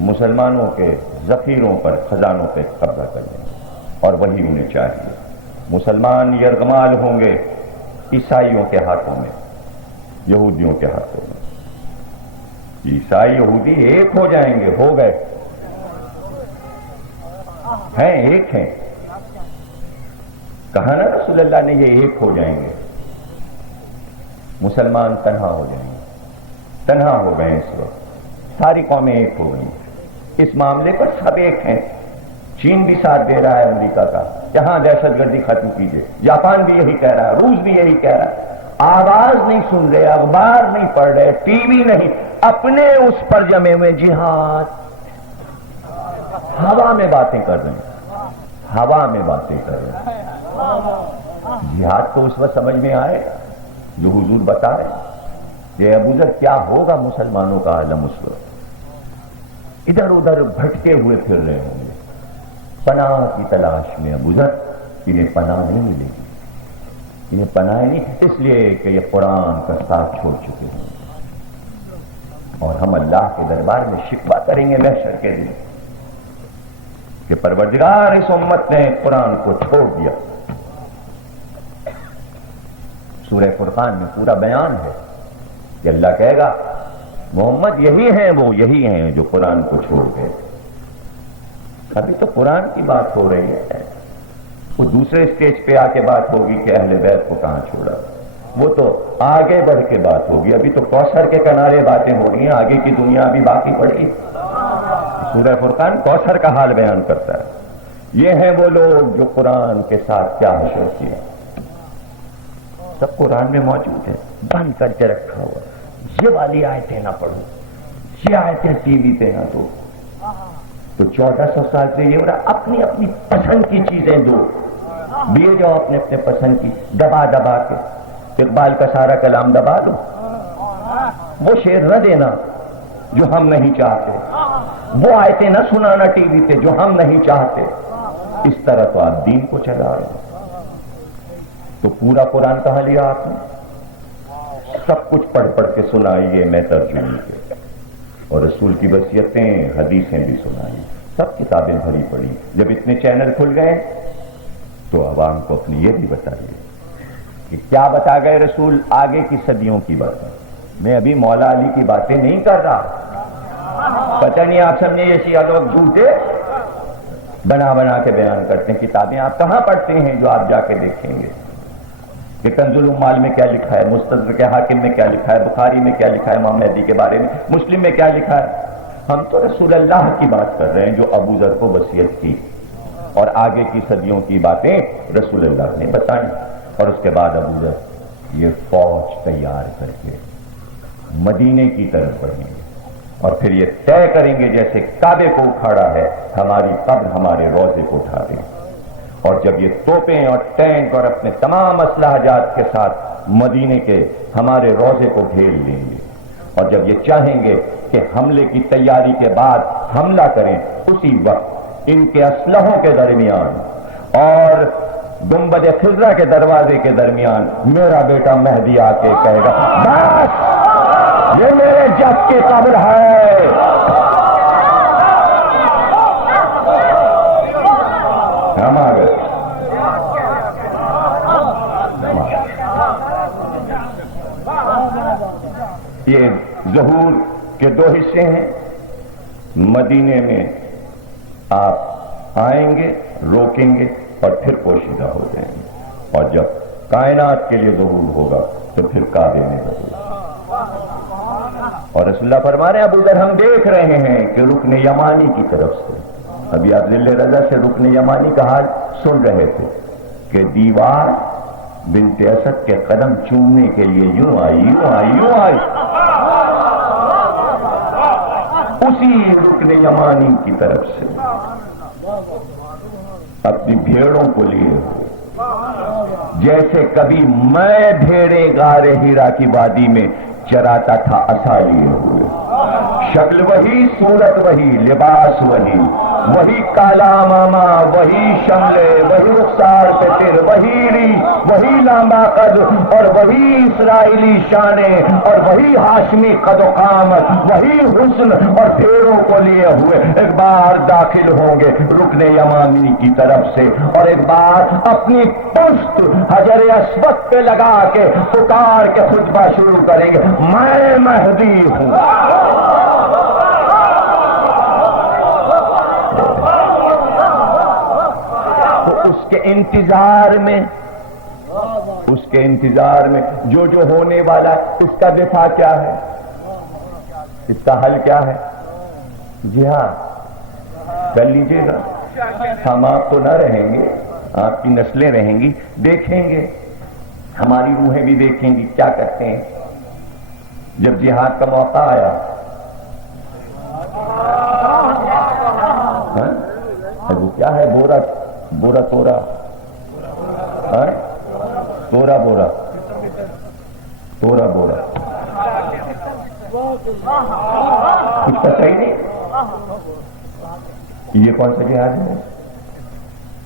مسلمانوں کے ذخیروں پر، خزانوں پہ قبضہ کر لیں اور وہی انہیں چاہیے. مسلمان یرغمال ہوں گے عیسائیوں کے ہاتھوں میں، یہودیوں کے ہاتھوں میں. عیسائی یہودی ایک ہو جائیں گے، ہو گئے ہیں، ایک ہیں. کہا نا رسول اللہ نے یہ ایک ہو جائیں گے. مسلمان تنہا ہو جائیں گے، تنہا ہو گئے اس وقت. ساری قومیں ایک ہو گئی اس معاملے پر، سب ایک ہیں. چین بھی ساتھ دے رہا ہے امریکہ کا، یہاں دہشت گردی ختم کیجیے. جاپان بھی یہی کہہ رہا ہے، روس بھی یہی کہہ رہا ہے. آواز نہیں سن رہے، اخبار نہیں پڑھ رہے، ٹی وی نہیں، اپنے اس پر جمے ہوئے جہاد. ہوا میں باتیں کر رہے ہیں، ہوا میں باتیں کر رہے ہیں. جہاد تو اس وقت سمجھ میں آئے جو حضور بتا رہے ہیں. یہ ابو ذر کیا ہوگا مسلمانوں کا عالم اس وقت؟ ادھر ادھر بھٹکے ہوئے پھر رہے ہوں گے پناہ کی تلاش میں. ابو ذر، انہیں پناہ نہیں ملے گی، انہیں پناہ نہیں، اس لیے کہ یہ قرآن کا ساتھ چھوڑ چکے ہیں. اور ہم اللہ کے دربار میں شکوہ کریں گے محشر کے دن کہ پروردگار اس امت نے قرآن کو چھوڑ دیا. سورہ فرقان میں پورا بیان ہے کہ اللہ کہے گا محمد یہی ہیں، وہ یہی ہیں جو قرآن کو چھوڑ گئے. ابھی تو قرآن کی بات ہو رہی ہے، وہ دوسرے اسٹیج پہ آ کے بات ہوگی کہ اہل بیت کو کہاں چھوڑا. وہ تو آگے بڑھ کے بات ہوگی. ابھی تو کوثر کے کنارے باتیں ہو رہی ہیں، آگے کی دنیا ابھی باقی پڑی. سورہ فرقان کوثر کا حال بیان کرتا ہے. یہ ہیں وہ لوگ جو قرآن کے ساتھ کیا حشر کیا. سب قرآن میں موجود ہے، بند کر کے رکھا ہوا. یہ والی آیتیں نہ پڑھو، یہ آیتیں ٹی وی پہ نہ دو. تو 1400 سال سے یہ ہو رہا، اپنی اپنی پسند کی چیزیں دو، دیے جاؤ اپنے اپنے پسند کی، دبا دبا کے. اقبال کا سارا کلام دبا دو، وہ شعر نہ دینا جو ہم نہیں چاہتے، وہ آیتیں نہ سنانا ٹی وی پہ جو ہم نہیں چاہتے. اس طرح تو آپ دین کو چلا رہے ہیں. تو پورا قرآن کہاں لیا آپ نے؟ سب کچھ پڑھ پڑھ کے سنائیے میں ترجمے کے، اور رسول کی وصیتیں حدیثیں بھی سنائیں. سب کتابیں بھری پڑی. جب اتنے چینل کھل گئے تو عوام کو اپنی یہ بھی بتائیے کہ کیا بتا گئے رسول آگے کی صدیوں کی باتیں. میں ابھی مولا علی کی باتیں نہیں کر رہا. پتہ نہیں آپ سمجھے یہ شیعہ لوگ جھوٹے بنا بنا کے بیان کرتے ہیں. کتابیں آپ کہاں پڑھتے ہیں جو آپ جا کے دیکھیں گے کہ کنز الاموال میں کیا لکھا ہے، مستدرک حاکم میں کیا لکھا ہے، بخاری میں کیا لکھا ہے امام مہدی کے بارے میں، مسلم میں کیا لکھا ہے. ہم تو رسول اللہ کی بات کر رہے ہیں جو ابو ذر کو وصیت کی، اور آگے کی صدیوں کی باتیں رسول اللہ نے بتائیں. اور اس کے بعد ابو ذر یہ فوج تیار کر کے مدینے کی طرف بڑھیں گے، اور پھر یہ طے کریں گے جیسے کعبے کو اکھاڑا ہے ہماری قبر ہمارے روضے کو اٹھا دیں. اور جب یہ توپیں اور ٹینک اور اپنے تمام اسلحہ جات کے ساتھ مدینے کے ہمارے روضے کو گھیر لیں گے، اور جب یہ چاہیں گے کہ حملے کی تیاری کے بعد حملہ کریں، اسی وقت ان کے اسلحوں کے درمیان اور گنبد خضرا کے دروازے کے درمیان میرا بیٹا مہدی آ کے کہے گا بس یہ میرے جد کی قبر ہے. ہم آ گئے. یہ ظہور کے دو حصے ہیں. مدینے میں آپ آئیں گے، روکیں گے اور پھر پوشیدہ ہو جائیں گے، اور جب کائنات کے لیے ظہور ہوگا تو پھر کعبے میں ظہور. اور رسول اللہ فرما رہے ہیں ابو ذر ہم دیکھ رہے ہیں کہ رکن یمانی کی طرف سے، ابھی آپ ذل رضا سے رکن یمانی کا حال سن رہے تھے کہ دیوار بنت اسد کے قدم چومنے کے لیے یوں آئی یوں آئی یوں آئی، اسی رکن یمانی کی طرف سے اپنی بھیڑوں کو لیے ہوئے، جیسے کبھی میں بھیڑیں غار ہیرا کی وادی میں چراتا تھا عصا لیے ہوئے، شکل وہی صورت وہی لباس وہی، وہی کالا ماما وہی شملے وہی رخسار پہ تیر وہی ریش وہی لامبا قد اور وہی اسرائیلی شانے اور وہی ہاشمی قد و قامت وہی حسن اور بھیڑوں کو لیے ہوئے ایک بار داخل ہوں گے رکن یمانی کی طرف سے، اور ایک بار اپنی پشت حجر اسود پہ لگا کے پکار کے خطبہ شروع کریں گے میں مہدی ہوں۔ اس کے انتظار میں جو ہونے والا اس کا دفاع کیا ہے، اس کا حل کیا ہے؟ جی ہاں کر لیجیے گا، ہم آپ تو نہ رہیں گے، آپ کی نسلیں رہیں گی، دیکھیں گے، ہماری روحیں بھی دیکھیں گی کیا کرتے ہیں۔ جب جہاد کا موقع آیا وہ کیا ہے بورا بورا تورا تورا بورا تورا بورا کچھ پتہ ہی نہیں یہ کون سا جہاد ہے،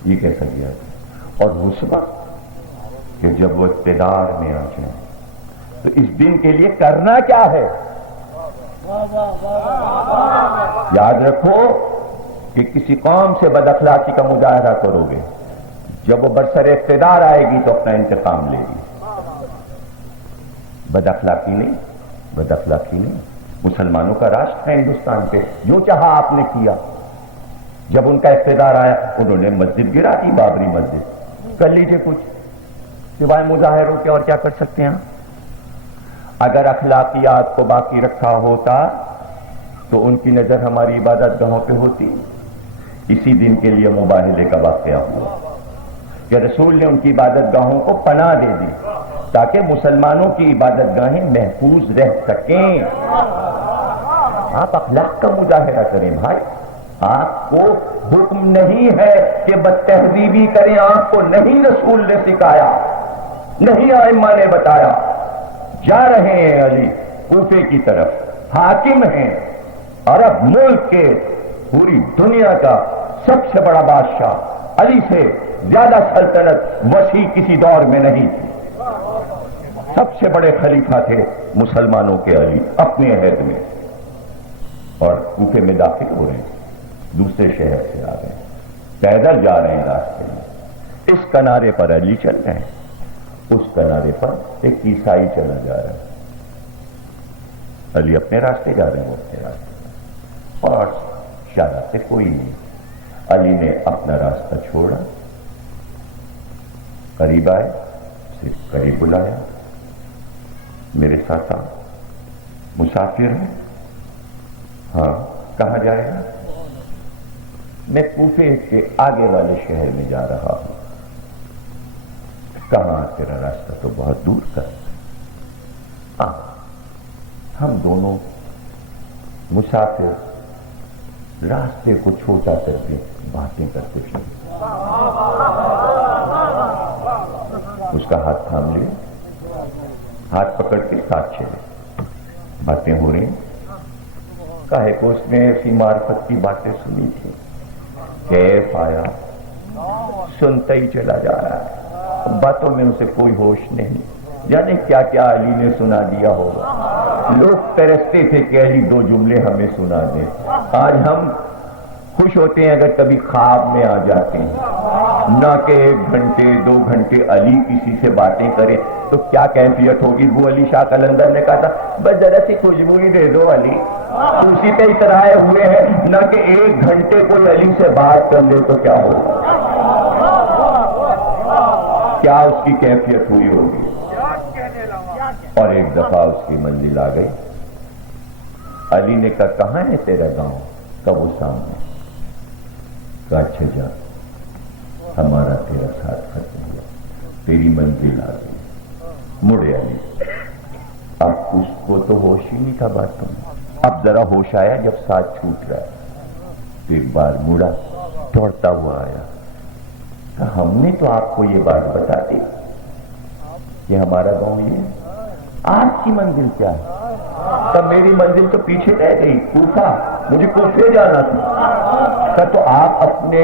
یہ کیسا جہاد ہے؟ اور اس وقت کہ جب وہ اقتدار میں آ جائیں تو اس دن کے لیے کرنا کیا ہے؟ یاد رکھو کہ کسی قوم سے بد اخلاقی کا مظاہرہ کرو گے، جب وہ برسر اقتدار آئے گی تو اپنا انتقام لے گی۔ بد اخلاقی نہیں، بد اخلاقی نہیں، مسلمانوں کا راج ہے ہندوستان پہ، جو چاہا آپ نے کیا۔ جب ان کا اقتدار آیا انہوں نے مسجد گرا دی، بابری مسجد، کر لیجئے کچھ سوائے مظاہروں کے اور کیا کر سکتے ہیں؟ اگر اخلاقیات کو باقی رکھا ہوتا تو ان کی نظر ہماری عبادت گاہوں پہ ہوتی۔ اسی دن کے لیے مباہلے کا واقعہ ہوا کہ رسول نے ان کی عبادت گاہوں کو پناہ دے دی تاکہ مسلمانوں کی عبادت گاہیں محفوظ رہ سکیں۔ آپ اخلاق کا مظاہرہ کریں بھائی، آپ کو حکم نہیں ہے کہ بد تہذیبی کریں، آپ کو نہیں رسول نے سکھایا، نہیں ائمہ نے بتایا۔ جا رہے ہیں علی کوفے کی طرف، حاکم ہیں عرب ملک کے، پوری دنیا کا سب سے بڑا بادشاہ، علی سے زیادہ سلطنت وسیع کسی دور میں نہیں تھی، سب سے بڑے خلیفہ تھے مسلمانوں کے علی اپنے عہد میں، اور کوفے میں داخل ہو رہے ہیں، دوسرے شہر سے آ رہے ہیں، پیدل جا رہے ہیں راستے میں، اس کنارے پر علی چل رہے ہیں، اس کنارے پر ایک عیسائی چلا جا رہا ہے، علی اپنے راستے جا رہے ہیں، وہ اپنے راستے اور شارع سے کوئی نہیں۔ علی نے اپنا راستہ چھوڑا، قریب آئے، صرف قریب بلایا، میرے ساتھ آ، مسافر ہے؟ ہاں، کہاں جائے گا؟ میں کوفے کے آگے والے شہر میں جا رہا ہوں۔ کہاں؟ تیرا راستہ تو بہت دور تھا۔ ہم دونوں مسافر راستے کو چھوٹا کر کے باتیں کرتے چلے، اس کا ہاتھ تھام لیا، ہاتھ پکڑ کے ساتھ چلے، باتیں ہو رہی ہیں، کاہے کو اس نے ایسی معرفت کی باتیں سنی تھی، کیف آیا، سنتا ہی چلا جا رہا ہے، باتوں میں اسے کوئی ہوش نہیں، جانے کیا کیا علی نے سنا دیا ہوگا۔ لوگ ترستے تھے کہ علی دو جملے ہمیں سنا دے۔ آج ہم خوش ہوتے ہیں اگر کبھی خواب میں آ جاتے ہیں، نہ کہ 1 گھنٹے 2 گھنٹے علی کسی سے باتیں کریں تو کیا کیفیت ہوگی۔ وہ علی شاہ قلندر نے کہا تھا بس ذرا سی خوشبو ہی دے دو علی، اسی پہ اترائے ہوئے ہیں، نہ کہ 1 گھنٹے کوئی علی سے بات کر لے تو کیا ہوگا، کیا اس کی کیفیت ہوئی ہوگی۔ اور ایک دفعہ اس کی منزل آ گئی، علی نے کہا کہاں ہے تیرا گاؤں؟ کب وہ سامنے؟ کہا اچھا جا، ہمارا تیرا ساتھ ختم ہوا، تیری منزل آ گئی۔ مڑے علی، اب اس کو تو ہوش ہی نہیں تھا باتوں میں، اب ذرا ہوش آیا جب ساتھ چھوٹ رہا ہے، تو ایک بار مڑا، دوڑتا ہوا آیا، کہا ہم نے تو آپ کو یہ بات بتا دی کہ ہمارا گاؤں یہ ہے، آپ کی منزل کیا ہے؟ تب میری منزل تو پیچھے رہ گئی، کوفہ، مجھے کوفے جانا تھا۔ کہا تو آپ اپنے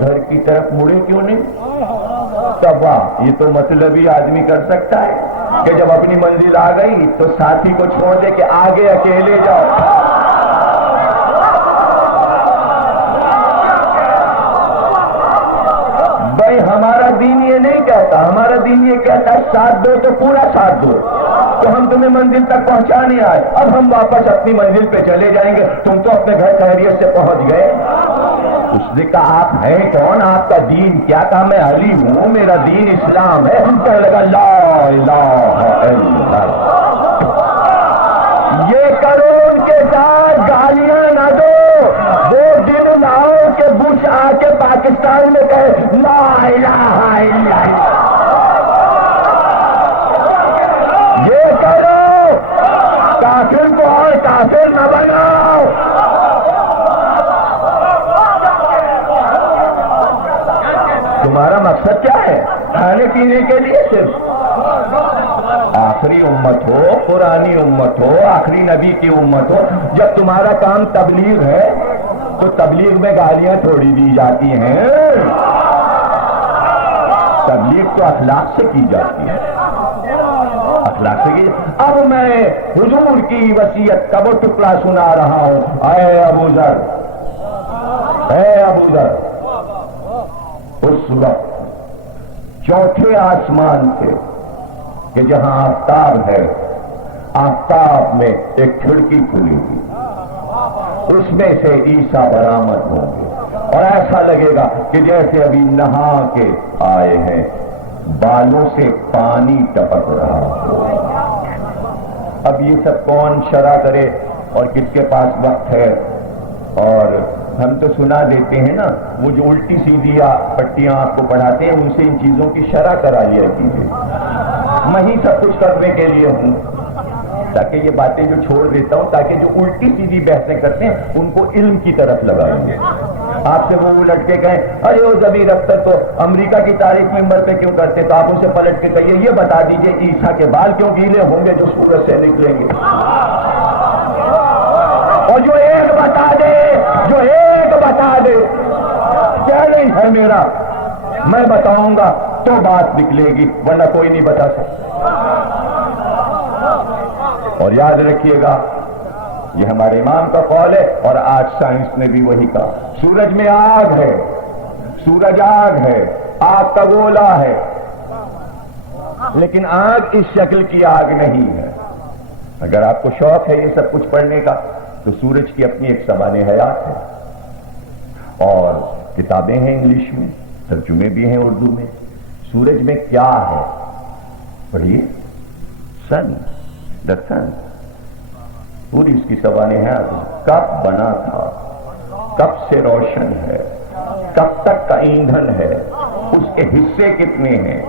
گھر کی طرف مڑے کیوں نہیں؟ تب واہ، یہ تو مطلبی آدمی کر سکتا ہے کہ جب اپنی منزل آ گئی تو ساتھی کو چھوڑ دے کہ آگے اکیلے جاؤ۔ بھائی ہمارا دین یہ نہیں کہتا، ہمارا دین یہ کہتا ہے ساتھ دو تو پورا ساتھ دو، تو ہم تمہیں منزل تک پہنچانے آئے، اب ہم واپس اپنی منزل پہ چلے جائیں گے، تم تو اپنے گھر خیریت سے پہنچ گئے۔ اس نے کہا آپ ہیں کون، آپ کا دین کیا؟ کہا میں علی ہوں، میرا دین اسلام ہے۔ کہنے لگا لا الہ الا اللہ۔ یہ کرو ان کے ساتھ گالیاں نہ دو، وہ دن لاؤ کہ بش آ کے پاکستان میں کہے لا الہ الا اللہ۔ یہ کرو، کافر کو اور کافر نہ بناؤ۔ تمہارا مقصد کیا ہے؟ کھانے پینے کے لیے صرف آخری امت ہو، پرانی امت ہو، آخری نبی کی امت ہو، جب تمہارا کام تبلیغ ہے تو تبلیغ میں گالیاں تھوڑی دی جاتی ہیں، تبلیغ تو اخلاق سے کی جاتی ہے، اخلاق سے کی۔ اب میں حضور کی وصیت کا وہ ٹکڑا سنا رہا ہوں، اے ابو ذر، اے ابو ذر، اس وقت چوتھے آسمان سے کہ جہاں آفتاب ہے، آفتاب میں ایک کھڑکی کھلی تھی، اس میں سے عیسیٰ برآمد ہوں گے، اور ایسا لگے گا کہ جیسے ابھی نہا کے آئے ہیں، بالوں سے پانی ٹپک رہا ہو۔ اب یہ سب کون شرح کرے اور کس کے پاس وقت ہے؟ اور ہم تو سنا دیتے ہیں نا، وہ جو الٹی سیدھی پٹیاں آپ کو پڑھاتے ہیں، ان سے ان چیزوں کی شرح کرا لیا کیجیے۔ میں ہی سب کچھ کرنے کے لیے ہوں، تاکہ یہ باتیں جو چھوڑ دیتا ہوں، تاکہ جو الٹی سیدھی بحثیں کرتے ہیں ان کو علم کی طرف لگائیں گے۔ آپ سے وہ الٹ کے کہیں ارے وہ ضمیر اختر تو امریکہ کی تاریخ ممبر پہ کیوں کرتے، تو آپ ان سے پلٹ کے کہیے یہ بتا دیجئے عیسیٰ کے بال کیوں گیلے ہوں گے جو سورج سے نکلیں گے؟ اور جو ایک بتا دے، جو ایک بتا دے، چیلنج ہے میرا، میں بتاؤں گا تو بات نکلے گی، ورنہ کوئی نہیں بتا سکتا۔ اور یاد رکھیے گا یہ ہمارے امام کا قول ہے، اور آج سائنس نے بھی وہی کہا، سورج میں آگ ہے، سورج آگ ہے، آگ کا گولا ہے، لیکن آگ اس شکل کی آگ نہیں ہے۔ اگر آپ کو شوق ہے یہ سب کچھ پڑھنے کا تو سورج کی اپنی ایک زبان حیات ہے، اور کتابیں ہیں انگلش میں، ترجمے بھی ہیں اردو میں۔ سورج میں کیا ہے پڑھیے، سن، دا سن، پوری اس کی زبان حیات، کب بنا تھا، کب سے روشن ہے، کب تک کا ایندھن ہے، اس کے حصے کتنے ہیں،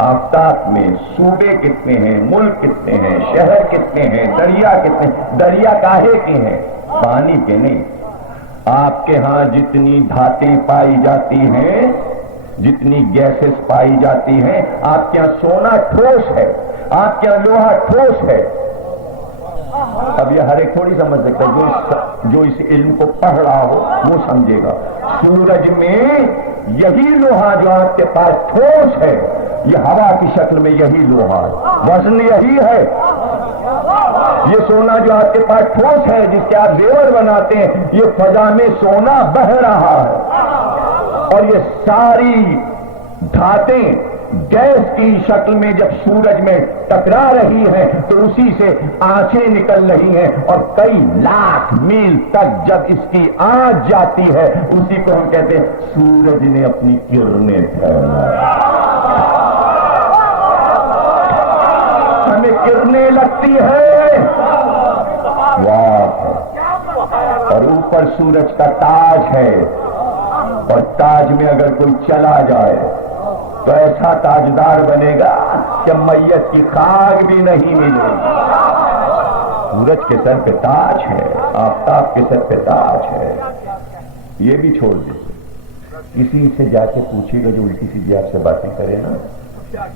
آفتاب میں صوبے کتنے ہیں، ملک کتنے ہیں، شہر کتنے ہیں، دریا کتنے، دریا کاہے کے ہیں؟ پانی کے نہیں۔ آپ کے ہاں جتنی دھاتیں پائی جاتی ہیں، جتنی گیسز پائی جاتی ہیں، آپ کے ہاں سونا ٹھوس ہے، آپ کے ہاں لوہا ٹھوس ہے۔ اب یہ ہر ایک تھوڑی سمجھ سکتا ہے، جو اس علم کو پڑھ رہا ہو وہ سمجھے گا۔ سورج میں یہی لوہا جو آپ کے پاس ٹھوس ہے، یہ ہوا کی شکل میں یہی لوہا ہے، وزن یہی ہے۔ یہ سونا جو آپ کے پاس ٹھوس ہے، جس کے آپ زیور بناتے ہیں، یہ فضا میں سونا بہ رہا ہے، اور یہ ساری دھاتیں گیس کی شکل میں جب سورج میں ٹکرا رہی ہیں تو اسی سے آنچیں نکل رہی ہیں، اور کئی لاکھ میل تک جب اس کی آنچ جاتی ہے، اسی کو ہم کہتے ہیں سورج نے اپنی کرنیں پھیلائی، ہمیں کرنیں لگتی ہے۔ واہ اور اوپر سورج کا تاج ہے، اور تاج میں اگر کوئی چلا جائے تو ایسا تاجدار بنے گا کہ میت کی خاک بھی نہیں ملے گی۔ سورج کے سر پہ تاج ہے، آفتاب کے سر پہ تاج ہے۔ یہ بھی چھوڑ دے، کسی سے جا کے پوچھے گا جو الٹی سیدھی آپ سے باتیں کرے نا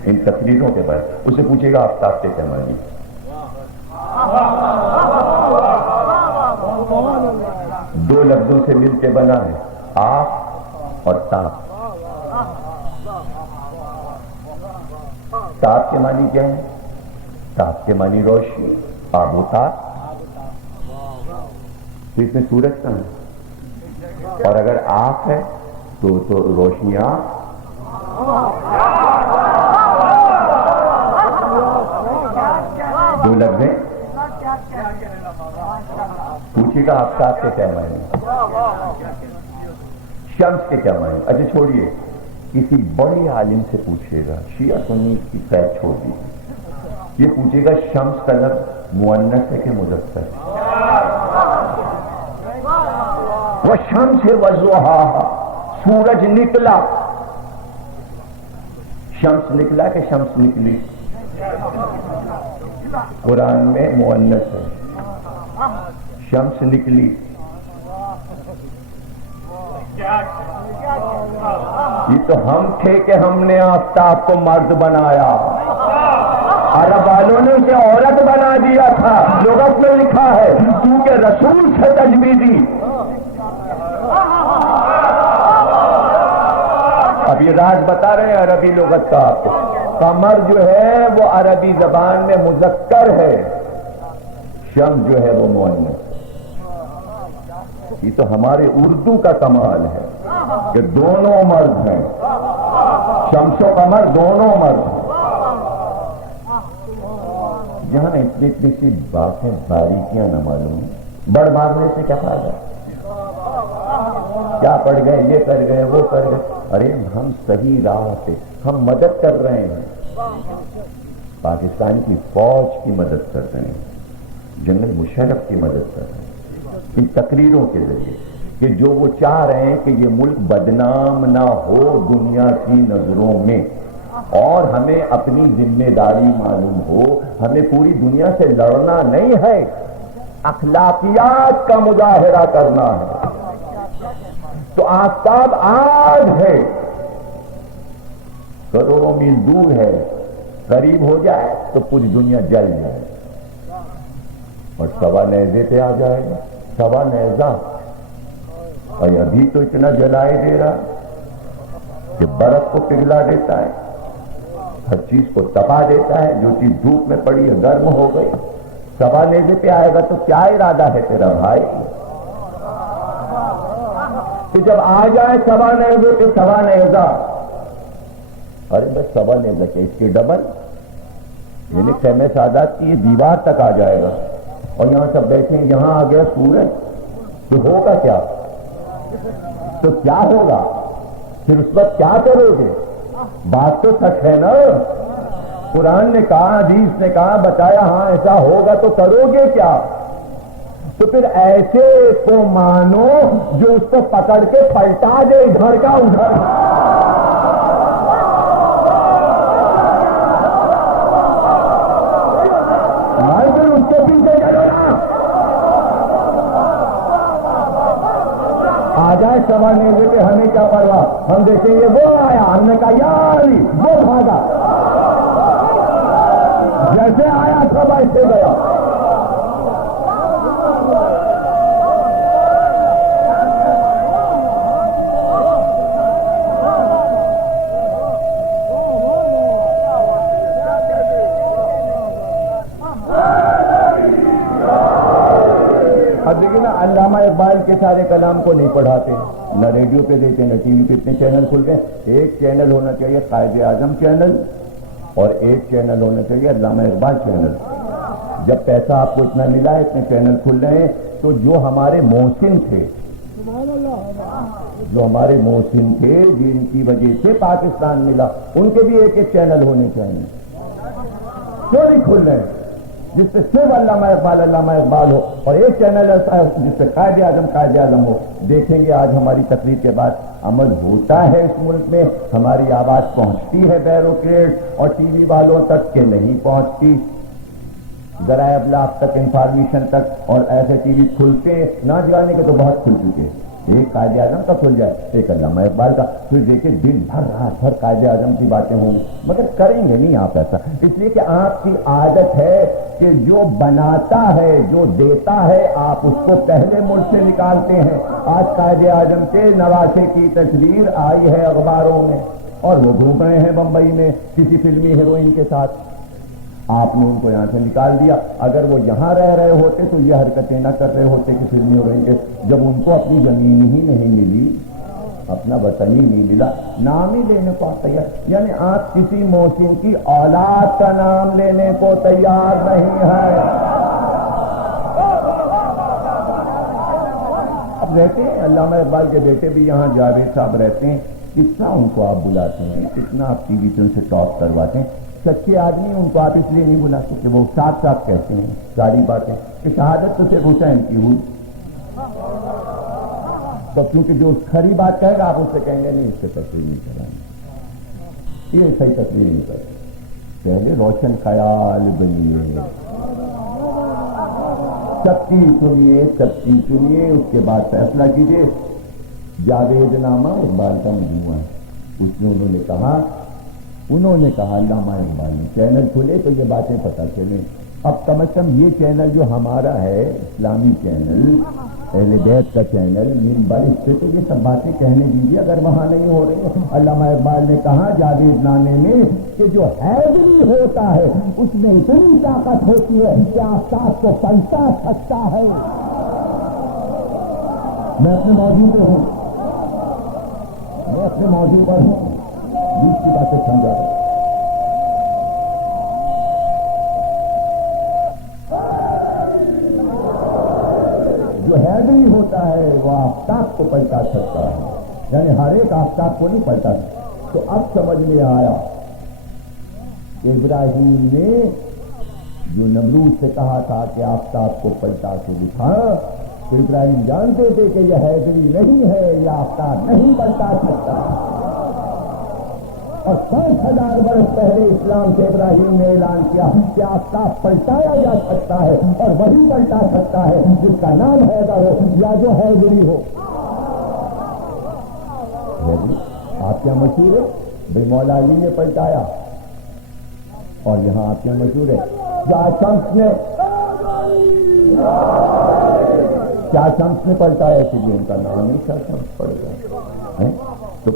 ان تقریروں کے بعد، اسے پوچھے گا آفتاب کے کیا معنی؟ دو لفظوں سے مل کے بنا ہے، آف اور تاپ۔ تاپ کے معنی کیا ہے؟ تاپ کے معنی روشنی، آب و تاپ۔ تو اس میں سورج کا ہے، اور اگر آنکھ ہے تو روشنی آنکھ۔ دو لفظ ہیں، پوچھے گا آفتاب کے کیا معنی، شمس کے کیا معنی۔ اچھا چھوڑیے، کسی بڑے عالم سے پوچھے گا، شیعہ سنی کی قید چھوڑ دی، یہ پوچھے گا شمس کا لفظ مؤنث ہے کہ مذکر ہے؟ وَالشَّمْسِ وَضُحَاهَا، سورج نکلا، شمس نکلا کہ شمس نکلی؟ قرآن میں مؤنث ہے، شمس نکلی۔ یہ تو ہم تھے کہ ہم نے آفتاب کو مرد بنایا، عرب والوں نے اسے عورت بنا دیا تھا۔ لغت میں لکھا ہے کیونکہ رسول سے تجویزی۔ اب یہ راز بتا رہے ہیں عربی لغت کا آپ کو۔ قمر جو ہے وہ عربی زبان میں مذکر ہے، شمس جو ہے وہ مؤنث۔ یہ تو ہمارے اردو کا کمال ہے کہ دونوں مرد ہیں، شمس و قمر دونوں مرد ہیں۔ یہاں اتنی سی باتیں باریکیاں نہ معلوم، بڑ مارنے سے کیا فائدہ؟ کیا پڑ گئے، یہ کر گئے، وہ کر گئے۔ ارے ہم صحیح راہ پہ، ہم مدد کر رہے ہیں، پاکستان کی فوج کی مدد کر رہے ہیں، جنرل مشرف کی مدد کر رہے ہیں ان تقریروں کے ذریعے، کہ جو وہ چاہ رہے ہیں کہ یہ ملک بدنام نہ ہو دنیا کی نظروں میں، اور ہمیں اپنی ذمہ داری معلوم ہو، ہمیں پوری دنیا سے لڑنا نہیں ہے، اخلاقیات کا مظاہرہ کرنا ہے۔ تو آفتاب آج ہے، کروڑوں میل دور ہے، قریب ہو جائے تو پوری دنیا جل جائے، اور سوا نیزے پہ آ جائے گا، سوا نیزہ۔ اور ابھی تو اتنا جلائے دے رہا کہ برف کو پگھلا دیتا ہے، ہر چیز کو تپا دیتا ہے، جو چیز دھوپ میں پڑی ہے گرم ہو گئی۔ سوا نیزے پہ آئے گا تو کیا ارادہ ہے تیرا بھائی؟ تو جب آ جائے سوا نیزے پہ سوا نیزہ، ارے بس سوا نیزہ کہ اس کی ڈبل، یعنی خیمہ سعادت کی یہ دیوار تک آ جائے گا، اور یہاں سب بیٹھے ہیں، یہاں آ گیا سورج، تو ہوگا کیا؟ تو کیا ہوگا پھر؟ اس وقت کیا کرو گے؟ بات تو سچ ہے نا، قرآن نے کہا، حدیث نے کہا، بتایا، ہاں ایسا ہوگا تو کرو گے کیا؟ تو پھر ایسے کو مانو جو اس کو پکڑ کے پلٹا دے ادھر کا ادھر۔ پھر اس کے پیچھے چلو نا، آ جائے سوا نیزے پہ، ہمیں کیا پرواہ، ہم دیکھیں گے وہ آیا، ہم نے کہا یار وہ بھاگا، جیسے آیا سب ایسے گیا۔ اب دیکھیں نا، علامہ اقبال کے سارے کلام کو نہیں پڑھاتے، نہ ریڈیو پہ دیتے، نہ ٹی وی پہ، اتنے چینل کھل گئے۔ ایک چینل ہونا چاہیے قائد اعظم چینل، اور ایک چینل ہونا چاہیے علامہ اقبال چینل۔ جب پیسہ آپ کو اتنا ملا ہے، اتنے چینل کھل رہے ہیں، تو جو ہمارے محسن تھے، جو ہمارے محسن تھے جن کی وجہ سے پاکستان ملا، ان کے بھی ایک ایک چینل ہونے چاہیے۔ کیوں نہیں کھل رہے؟ جس پہ صرف علامہ اقبال ہو، اور ایک چینل ایسا ہے جس پہ قائد اعظم ہو. دیکھیں گے آج ہماری تقریر کے بعد عمل ہوتا ہے اس ملک میں، ہماری آواز پہنچتی ہے بیروکریٹ اور ٹی وی والوں تک کہ نہیں پہنچتی، ذرائع ابلاغ تک، انفارمیشن تک. اور ایسے ٹی وی کھلتے ہیں، نہ جانے کے تو بہت کھل چکے، ایک قائد اعظم کا کھل جائے، ایک علامہ اقبال کا، پھر دیکھیں دن بھر رات بھر قائد اعظم کی باتیں ہوں گی، مگر کریں گے نہیں آپ ایسا، اس لیے کہ آپ کی عادت ہے کہ جو بناتا ہے، جو دیتا ہے، آپ اس کو پہلے ملک سے نکالتے ہیں. آج قائد اعظم کے نواسے کی تصویر آئی ہے اخباروں میں اور وہ گھوم رہے ہیں بمبئی میں کسی فلمی ہیروئن کے ساتھ. آپ نے ان کو یہاں سے نکال دیا. اگر وہ یہاں رہ رہے ہوتے تو یہ حرکتیں نہ کر رہے ہوتے کہ فلمی ہیروئن کے. جب ان کو اپنی زمین ہی نہیں ملی، اپنا وطن ہی نہیں ملا، نام ہی لینے کو آپ تیار، یعنی آپ کسی محسن کی اولاد کا نام لینے کو تیار نہیں ہے. اب رہتے ہیں علامہ اقبال کے بیٹے بھی یہاں جاوید صاحب رہتے ہیں، کتنا ان کو آپ بلاتے ہیں، کتنا آپ ٹی وی پہ ان سے ٹاک کرواتے ہیں. سچے آدمی ان کو آپ اس لیے نہیں بلاتے کہ وہ صاف صاف کہتے ہیں ساری باتیں کہ شہادت تو صرف حسین کی ہوئی، تو کیونکہ جو کھری بات کہے گا آپ اس سے کہیں گے نہیں، اس سے تصویر نہیں کرائیں، یہ صحیح تصویر نہیں کریں. پہلے روشن خیال بنیے، سب کی سنیے، اس کے بعد فیصلہ کیجیے. جاوید نامہ اقبال کا مجموعہ ہے، اس میں انہوں نے کہا علامہ اقبال نے چینل کھلے تو یہ باتیں پتہ چلیں. اب کم از کم یہ چینل جو ہمارا ہے، اسلامی چینل، اہل بیت کا چینل، منبر، اس پہ تو یہ سب باتیں کہنے دیجیے اگر وہاں نہیں ہو رہی ہیں. علامہ اقبال نے کہا جاوید نامے میں کہ جو حیدری ہوتا ہے اس میں اتنی طاقت ہوتی ہے کہ آفتاب کو پلٹا سکتا ہے. میں اپنے موضوع پر ہوں، بیچ کی باتیں سمجھا رہا ہوں. جو حیدری ہوتا ہے وہ آفتاب کو پلٹا سکتا ہے، یعنی ہر ایک آفتاب کو نہیں پلٹا سکتا. تو اب سمجھ میں آیا ابراہیم نے جو نمرود سے کہا تھا کہ آفتاب کو پلٹا کے دکھا، تو ابراہیم جانتے تھے کہ یہ حیدری نہیں ہے، یہ آفتاب نہیں پلٹا سکتا. اور 5,000 برس پہلے اسلام سے ابراہیم نے اعلان کیا کہ آفتاب پلٹایا جا سکتا ہے اور وہی پلٹا سکتا ہے جس کا نام حیدر ہو یا جو حیدری ہو. آپ کیا مشہور ہے بھائی مولا علی نے پلٹایا، اور یہاں آپ کیا مشہور ہے شاہ شمس نے پلٹایا، اس لیے ان کا نام ہی شاہ شمس پڑ گیا. تو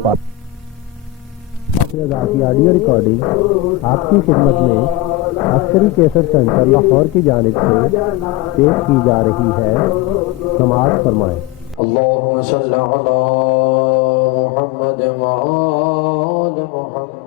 کی آڈیو ریکارڈنگ آپ کی خدمت میں عسکری کیسٹ سینٹر لاہور کی جانب سے پیش کی جا رہی ہے. سماعت فرمائیں. اللهم صل على محمد وآل محمد.